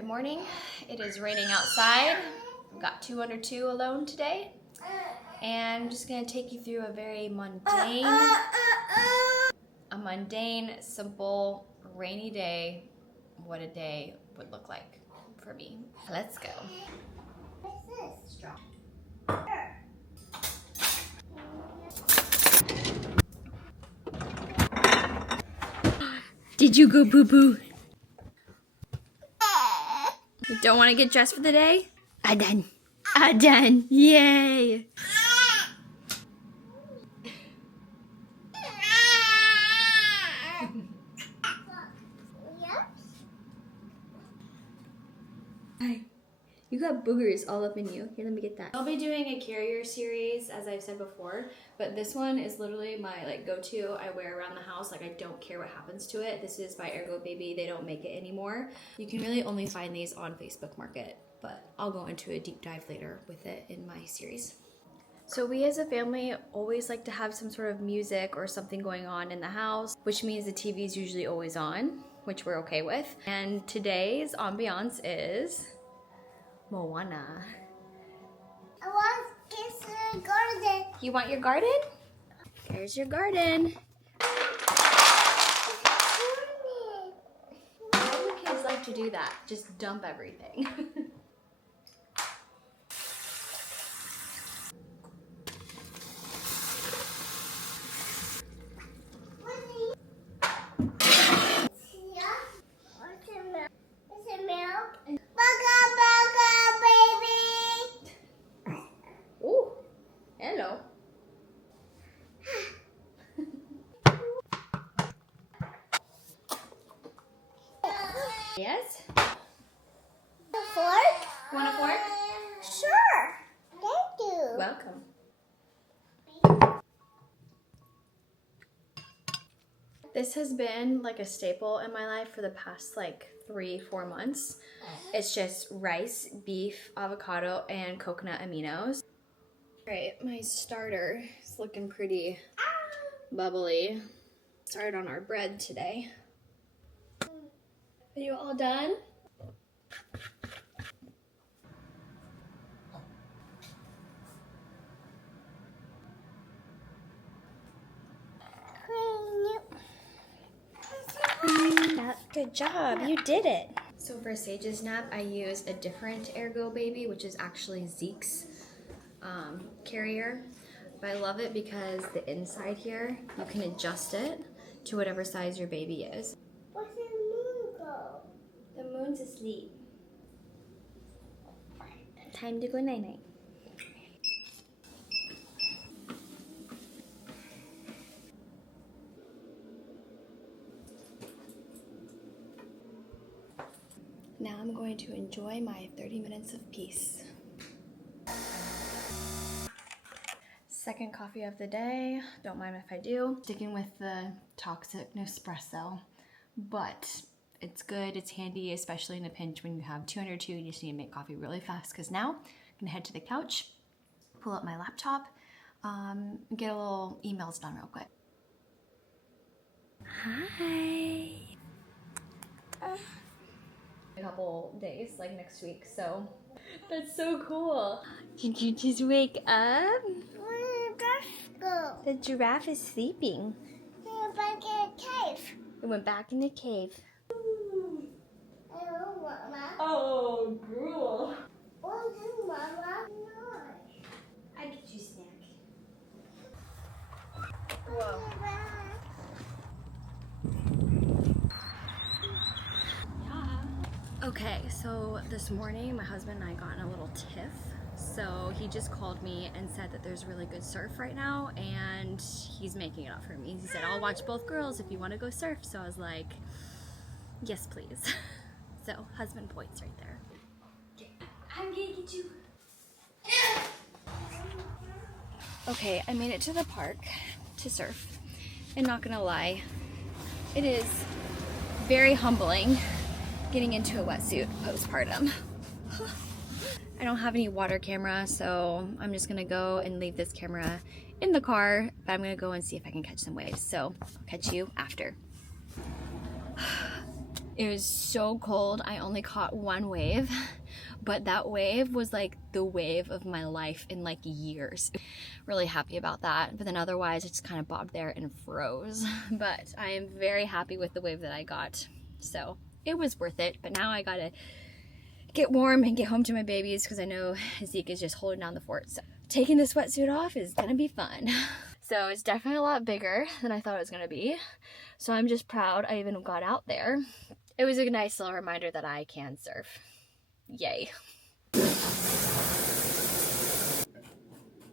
Good morning. It is raining outside. I've got 2 under 2 alone today. And I'm just gonna take you through a very mundane, simple, rainy day. What a day would look like for me. Let's go. What's this? Straw. Did you go boo-boo? You don't want to get dressed for the day? I done. I done. Yay. Hi. You got boogers all up in you. Here, let me get that. I'll be doing a carrier series, as I've said before, but this one is literally my go-to. I wear around the house. I don't care what happens to it. This is by Ergo Baby. They don't make it anymore. You can really only find these on Facebook Market, but I'll go into a deep dive later with it in my series. So we as a family always like to have some sort of music or something going on in the house, which means the TV is usually always on, which we're okay with. And today's ambiance is Moana. I want to kiss the garden. You want your garden? Here's your garden. Why do kids like to do that? Just dump everything. Ooh, hello. Yes? A fork? Want a fork? Sure. Thank you. Welcome. This has been a staple in my life for the past 3-4 months. It's just rice, beef, avocado, and coconut aminos. Right, my starter is looking pretty bubbly. Started on our bread today. Are you all done? Good job, you did it. So for Sage's nap, I use a different Ergo Baby, which is actually Zeke's carrier. But I love it because the inside here, you can adjust it to whatever size your baby is. Where's the moon go? The moon's asleep. Time to go night-night. Now I'm going to enjoy my 30 minutes of peace. Second coffee of the day. Don't mind if I do. Sticking with the toxic Nespresso, but it's good, it's handy, especially in a pinch when you have 202, you just need to make coffee really fast. Because now I'm gonna head to the couch, pull up my laptop, get a little emails done real quick. Hi. A couple days, next week, so that's so cool. Did you just wake up? Where did the go? The giraffe is sleeping. We're back in the cave. It went back in the cave. Hello, Mama. Oh, gruel. What's this, Mama? No. I get you a snack. Whoa. Okay, so this morning my husband and I got in a little tiff. So he just called me and said that there's really good surf right now and he's making it up for me. He said, I'll watch both girls if you want to go surf. So I was like, yes, please. So husband points right there. Okay, I'm gonna get you. Okay, I made it to the park to surf. And not gonna lie, it is very humbling getting into a wetsuit postpartum. I don't have any water camera, so I'm just gonna go and leave this camera in the car, but I'm gonna go and see if I can catch some waves. So I'll catch you after. It was so cold. I only caught one wave, but that wave was like the wave of my life in like years. Really happy about that. But then otherwise, it just kind of bobbed there and froze. But I am very happy with the wave that I got. So it was worth it. But now I gotta get warm and get home to my babies because I know Zeke is just holding down the fort. So taking the sweatsuit off is gonna be fun. So it's definitely a lot bigger than I thought it was gonna be. So I'm just proud I even got out there. It was a nice little reminder that I can surf. Yay.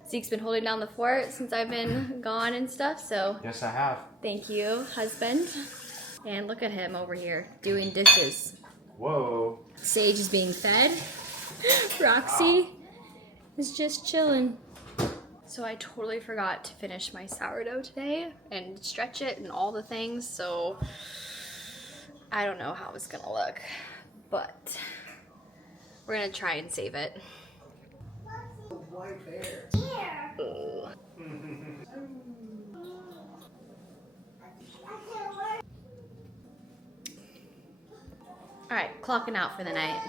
Zeke's been holding down the fort since I've been gone and stuff, so. Yes, I have. Thank you, husband. And look at him over here doing dishes. Whoa. Sage is being fed. Roxy is just chilling. So I totally forgot to finish my sourdough today and stretch it and all the things, so I don't know how it's gonna look, but we're gonna try and save it. White bear. All right, clocking out for the night.